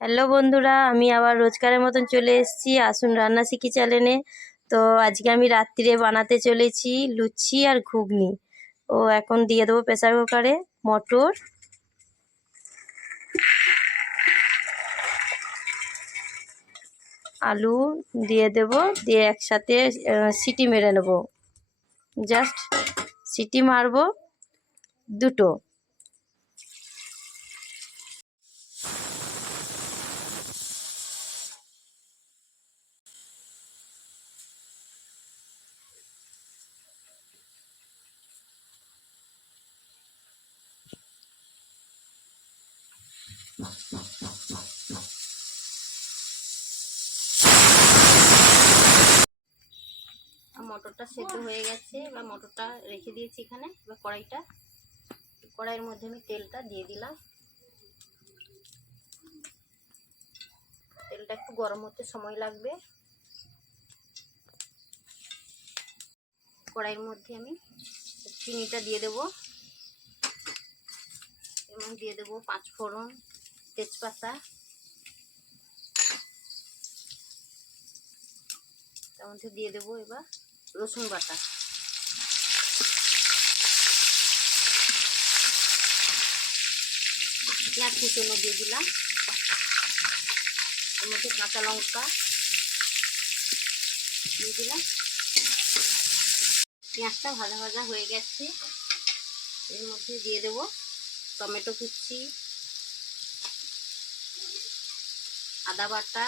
Hello বন্ধুরা, আমি আবার রোজকারের মতন চলে এসেছি আসুন রান্না শিখি চ্যানেলে। তো আজকে আমি রাত্রিরে বানাতে চলেছি লুচি আর ঘুগনি। ও এখন দিয়ে দেবো প্রেসার কুকারে মটর, আলু দিয়ে দেব, দিয়ে একসাথে সিটি মেরে নেব। জাস্ট সিটি মারবো দুটো। মটরটা সেদ্ধ হয়ে গেছে, এবার মটরটা রেখে দিয়েছি এখানে। এবার কড়াইয়ের মধ্যে আমি তেলটা দিয়ে দিলাম। তেলটা একটু গরম হতে সময় লাগবে। কড়াইয়ের মধ্যে আমি চিনিটা দিয়ে দেবো এবং দিয়ে দেবো 5 ফোড়ন, তেজপাতা, তার মধ্যে দিয়ে দেবো এবার রসুন বাটা, পেঁয়াজ কুচনো দিয়ে দিলাম, এর মধ্যে কাঁচা লঙ্কা দিয়ে দিলাম। পেঁয়াজটা ভাজা ভাজা হয়ে গেছে, এর মধ্যে দিয়ে দেবো টমেটো কুচি, আদা বাটা,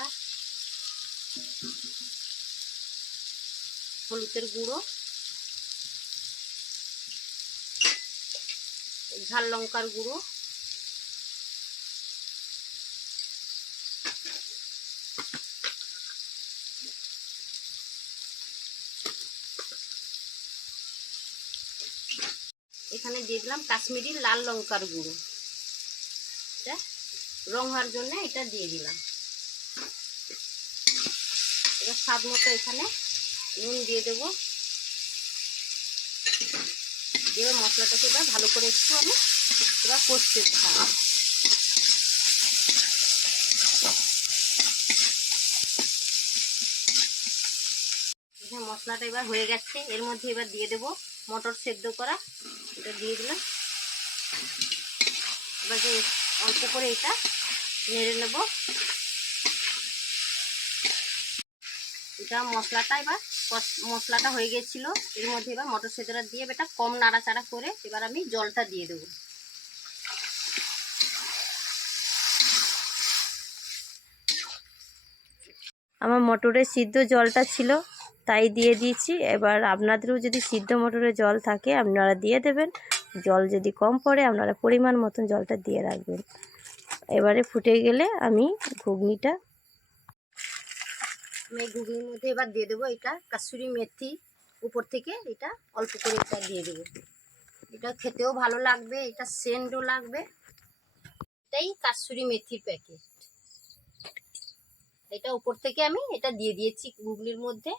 হলুদের গুঁড়ো, ঝাল লঙ্কার গুঁড়ো, এখানে দিয়ে দিলাম কাশ্মীরি লাল লঙ্কার গুঁড়ো, এটা রং হওয়ার জন্য এটা দিয়ে দিলাম। এবার স্বাদ মতো এখানে নুন দিয়ে দেবো। এবার মশলাটাকে এবার ভালো করে একটু আমি এবার কষতে থাকবো। এখানে মশলাটা এবার হয়ে গেছে, এর মধ্যে এবার দিয়ে দেবো মটর সেদ্ধ করা, এটা দিয়ে দিলাম। এবার যে অল্প করে এটা নেড়ে নেব। এটা মশলাটা হয়ে গেছিল, এর মধ্যে এবার মটর সেদ্ধটা দিয়ে এটা কম নাড়াচাড়া করে এবার আমি জলটা দিয়ে দেবো। আমার মটরের সিদ্ধ জলটা ছিল তাই দিয়ে দিয়েছি। এবার আপনাদেরও যদি সিদ্ধ মটরের জল থাকে আপনারা দিয়ে দেবেন, জল যদি কম পড়ে আপনারা পরিমাণ মতন জলটা দিয়ে রাখবেন। এবারে ফুটে গেলে আমি ঘুগনির মধ্যে এবার দিয়ে দেবো এটা কাসুরি মেথি, উপর থেকে এটা অল্প করে এটা দিয়ে দেবো। এটা খেতেও ভালো লাগবে, এটা সেন্টও লাগবে। এটাই কাসুরি মেথির প্যাকেট, এটা উপর থেকে আমি এটা দিয়ে দিয়েছি ঘুগনির মধ্যে।